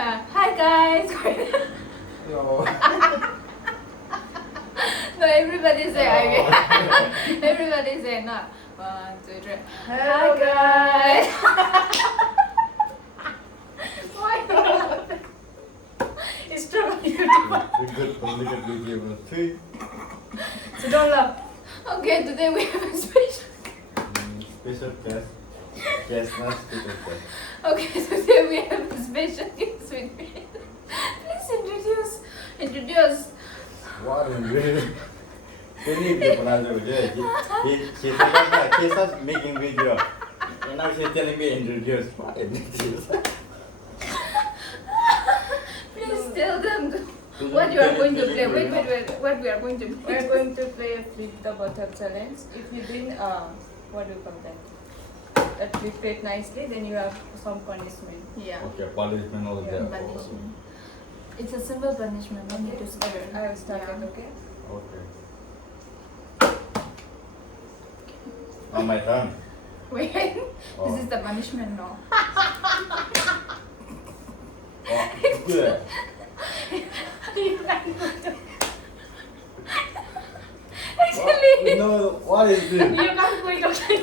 Hi guys. Hello. No, everybody say everybody say no. 1, 2, 3. Hello, Hi guys. Why you laughing? It's true on YouTube. Look at video. 3. So don't laugh. Okay, today we have a special. Special guest. Guest, not special guest. Okay, today we have a special guest with me. Please introduce. What is really? Can you be He starts making video. And now she's telling me introduce. What is this? Please tell them what you are going to play. Wait. What we are going to We play? are going to play a flip the bottle challenge. If you win, what do you call that? That we played nicely, then you have some punishment. Yeah. Okay, punishment over there. Punishment. It's a simple punishment. No need to scare. I have started, okay? Okay. Now my turn. Wait. Oh. This is the punishment now. Oh, good. Actually, No, what is this? You can't put it okay.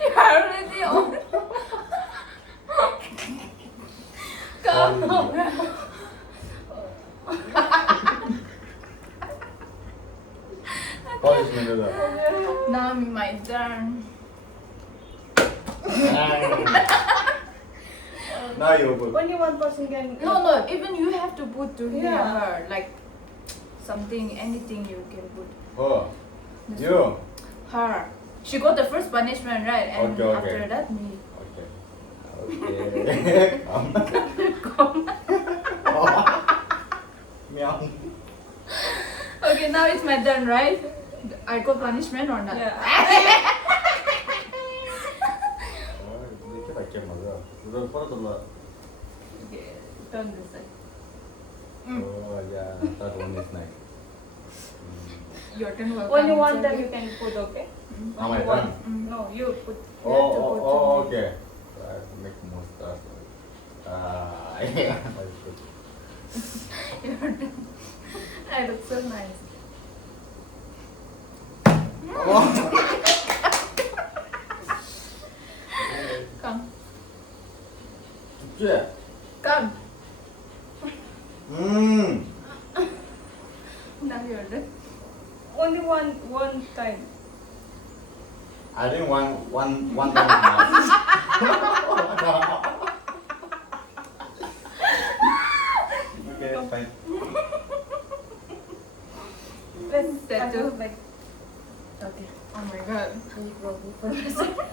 you are already on. Come on. Punishment over there. Now my turn. Now you put. Only one person can. No. Even you have to put to Yeah. her like something, anything you can put. Oh, This you. one. Her. She got the first punishment, right? And Okay. after that, me. Okay. Okay. Meow. Okay, now it's my turn, right? I got punishment or not? Yeah. 이렇게 밝게 맞아. 이거 빨아들라. Okay, turn this side. Oh yeah, that one is nice. Your turn. Welcome. Only one It's time okay. you can put, okay? Now my Only turn. one. No, you put. You Oh, have to oh, put oh, something. okay. Make more stuff. Yeah. That's good. Your turn. I look so nice. Oh. Come. Yeah. Come. Now your turn. Only one time. I think one time is nice. Okay, that's fine. Let's That too. like. Okay. Oh my god.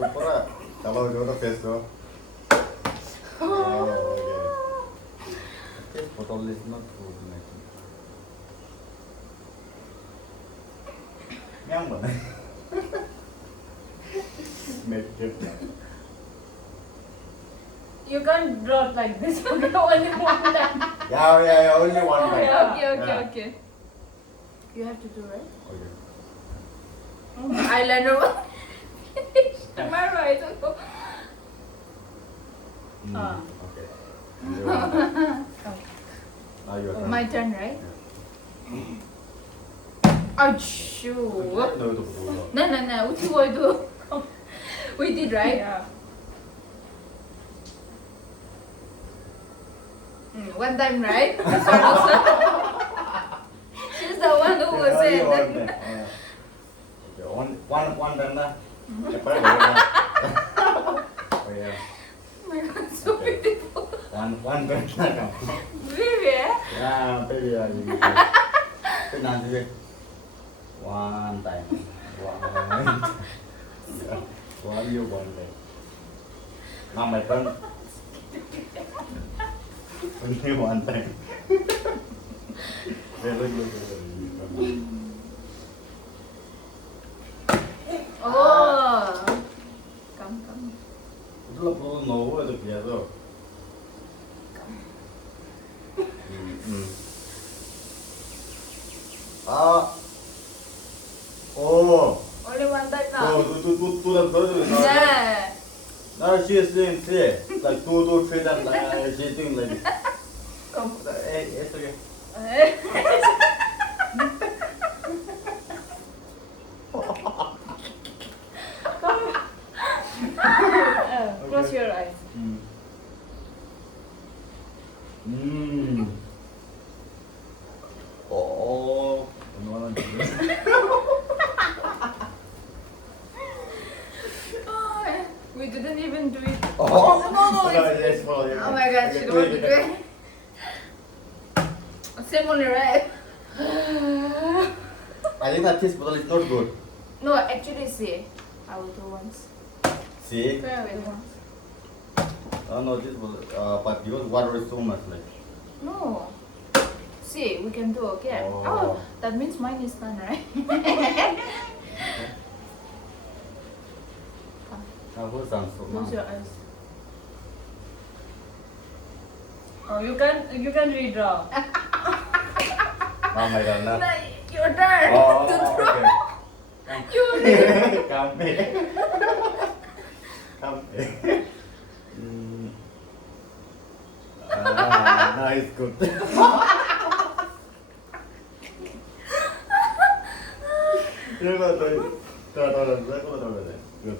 Rupara, kalau jodoh besok. Oh, okay. Okay, bottle is not full. Yang mana? Make it. You can't draw it like this. Okay, only one time. Yeah, only one time. Okay. Yeah. Okay. You have to do right. Okay. Eyeliner. Am I right? Okay. Only one time. Now your turn. My turn, right? Achoo. No, itu betul. No. Uti wo itu. We did right. Yeah. One time, right? She's the one who was Okay, saying only that. one time. Okay, one time lah. Cepat boleh. Oh yeah. Oh my god, so Okay. beautiful. One time lah kamu. Really? Ya, baby lagi. Tapi nanti deh. One time. Yeah. One time. Now my turn. Only one time. Very good. Oh. Come. Itu lah perlu novo itu biasa. Oh. Only one time now. Tuh, Yeah. Now she is doing three, like 2, 3 times. she's doing like this. Come, it's okay. Close your eyes. Oh, no, Oh, we didn't even do it. Oh, no, it's oh my god, she don't want to do it. Same only, right? I think that this bottle is not good. No, actually, see. I will do once. See? Wait once. Oh no, this bottle, but because water is so much like. No. See, we can do again. Oh. Oh, that means mine is done, right? Who sounds so Close much? your eyes. Oh, you can redraw. Oh my god, no. No, your turn. Oh, to throw. okay. You Come here. Come here. Nice, good.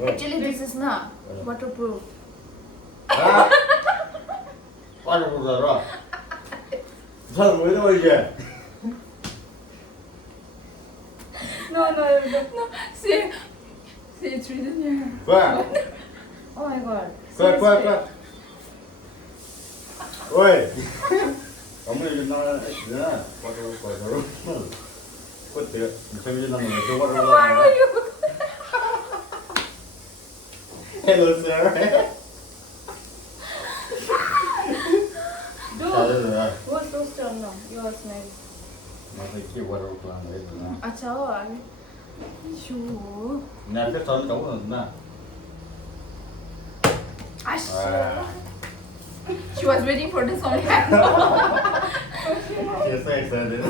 Actually, this is not waterproof. Waterproof 알아? 사람 왜 나와 이게? No. No, see, it's written here. 왜? Oh my god. 왜? 왜? 아무리 이제 나는 애들은 와서 그때 재밌는 놈이 저거를 Why are you? Hello sir. Do. 잘했네. Who's turn now? Yours next. 맞아 이게 와로 그런 거 있잖아. 아, 저 쇼. 내 앞에 저는 저거는 아, 씨. 아. She was waiting for this only. She's so excited.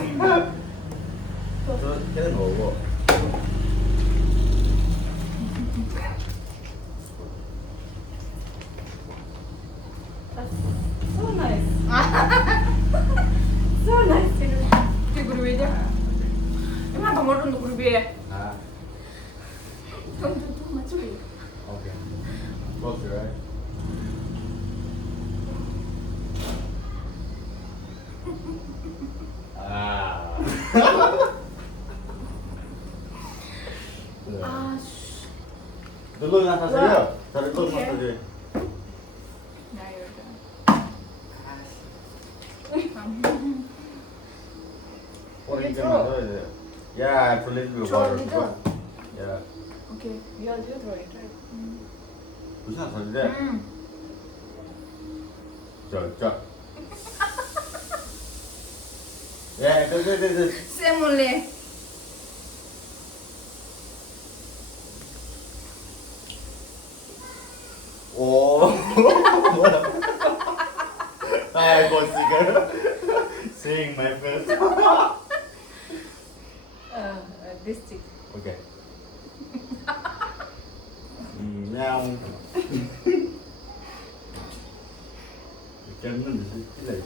저 걔는 뭐고? That's so nice. So nice. Cái guru ấy chứ. Em ăn thằng một lần guru bia. 아, Không, mà chú. okay. Close your eyes. 아. 아, 씨. 누구 나타세요? 다른 거 오케이. 나타세요. Now you're done. What You you throw. gonna do? Yeah, I put a little bit of Throw a water. little. Yeah. Okay. You throw it, right? 무슨 소리래? 저. 야, 그. Same only. 오. I was seeing my face. This stick. Okay. Meow. Kendin bir şey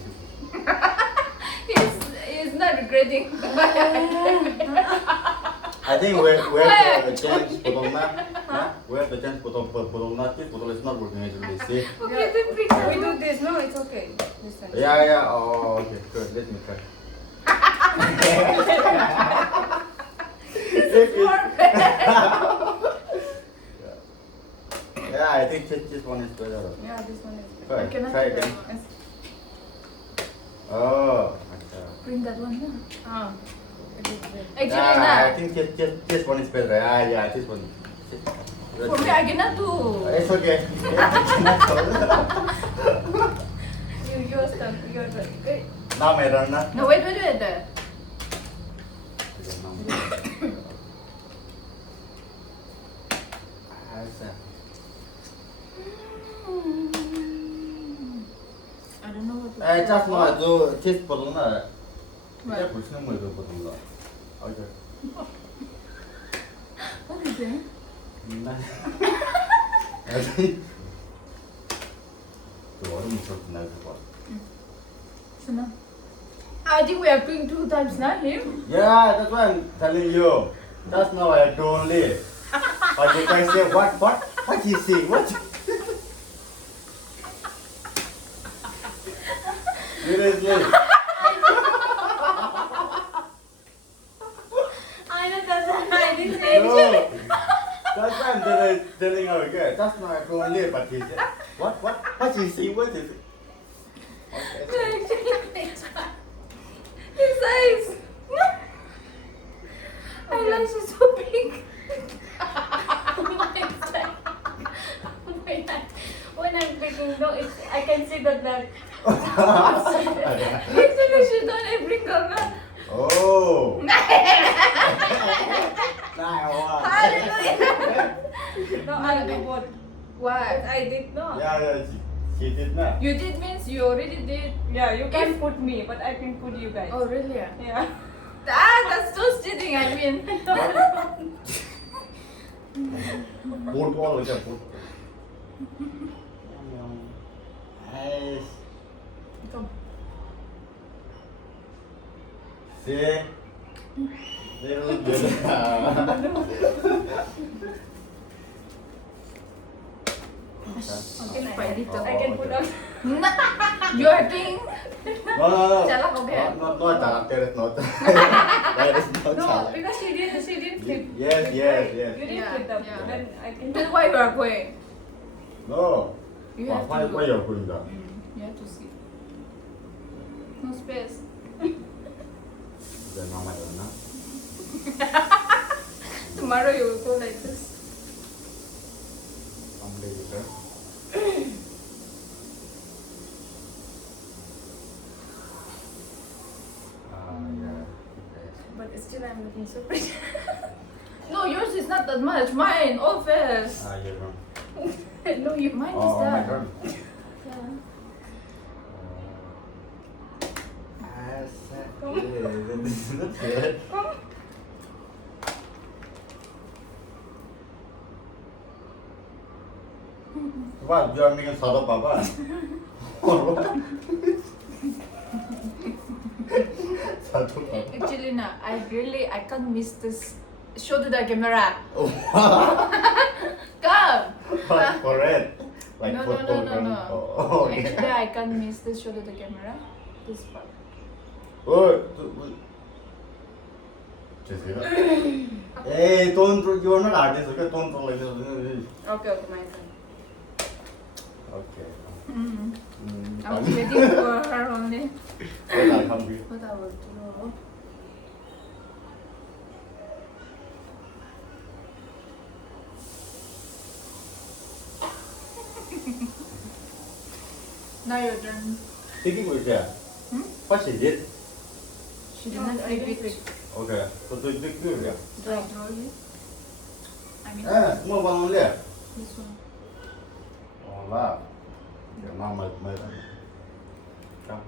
He's not regretting. I think we have the chance Podolna. We have the chance Podolna. This bottle is not working actually. See? Okay, then bring We it. do this. No, it's okay. This one. Yeah. Oh, okay. Good. Let me try. Yeah, I think this one is better. Yeah, this one is. Try. I cannot Try do again. that. Oh. Bring that one here. Ah. It is good. Actually, I not. think this one is better. Yeah, this one. For me, I cannot do. It's okay. Yours turn. Your turn. Wait. Now my turn na. No, wait. I don't know what to do. Just now do this bottle na. What? 이제 보시는 거예요, bottle na. Okay. What is it? I think. 얼음 있었던 날 그거. Sana. I think we are doing 2 times now, him. Yeah, that's why I'm telling you. That's now I do only. But you guys say what he sing? What? Seriously? I know that's why I didn't say No. That's why I'm telling her again. That's now I do only. But he said what he sing? What is it? Okay. His eyes. Eyelash is so big. when I'm picking, no, I can see the blood. Actually, she don't bring her. Oh. Now what? Hallelujah. No, I do what? What? I did not. Yeah, she did not. You did means you already did. Yeah, you can put me, but I can put you guys. Oh, really? Yeah. That's so cheating, I mean. Put all of them. Put. Nice. Come. See? Little bit. Okay, Quite little. I can put on. You are doing. No. Chalak, okay. Not chalak. There is not. There is no No, chalak. because she didn't flip. Yes. You didn't Yeah, flip them. yeah. Then I can. Then why you are going? No. You have Why to go. you're going down? You have to see. No space. Then mama yun na. Tomorrow you will go like this. Someday you can. Yeah. But still, I'm looking so pretty. No, yours is not that much. Mine, all face. You're wrong. No, you mine is Oh, my that. turn. Yeah. This is not good. What? You are making sort of papa? Or what? Sort of papa. Actually, na, I can't miss this. Show to the camera. Come. What for it? Like No. photo. Oh, okay. Actually, I can't miss this. Show to the camera. This part. Oh, just hey, don't. You are not artist, okay? Don't talk like this. Okay, my turn. Okay. I was waiting for her only. Well, I'm hungry. What I will do. Now your turn. Speaking with her, what she did? She did not flip it. Okay. So do big deal, yeah. Do I draw it? I mean, Small one only. this one. Oh, wow. Your mom might. Come.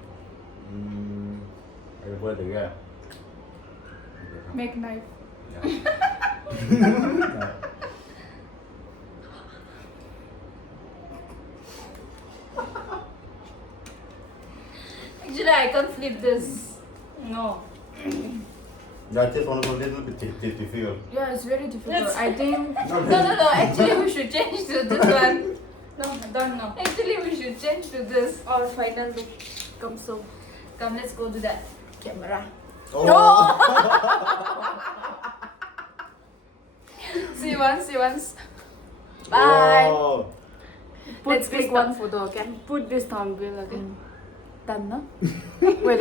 I will put it again. Make knife. Yeah. Actually, I can't flip this. No. That just one of a little bit difficult. Yeah, it's very difficult. Let's- I think. No, No. Actually, we should change to this one. No, don't know. Actually, we should change to this. Our final look. Come, let's go to that camera. Oh. See you once. Bye. Wow. Let's click one photo, okay? Put this thumbnail again. Done, no? Wait.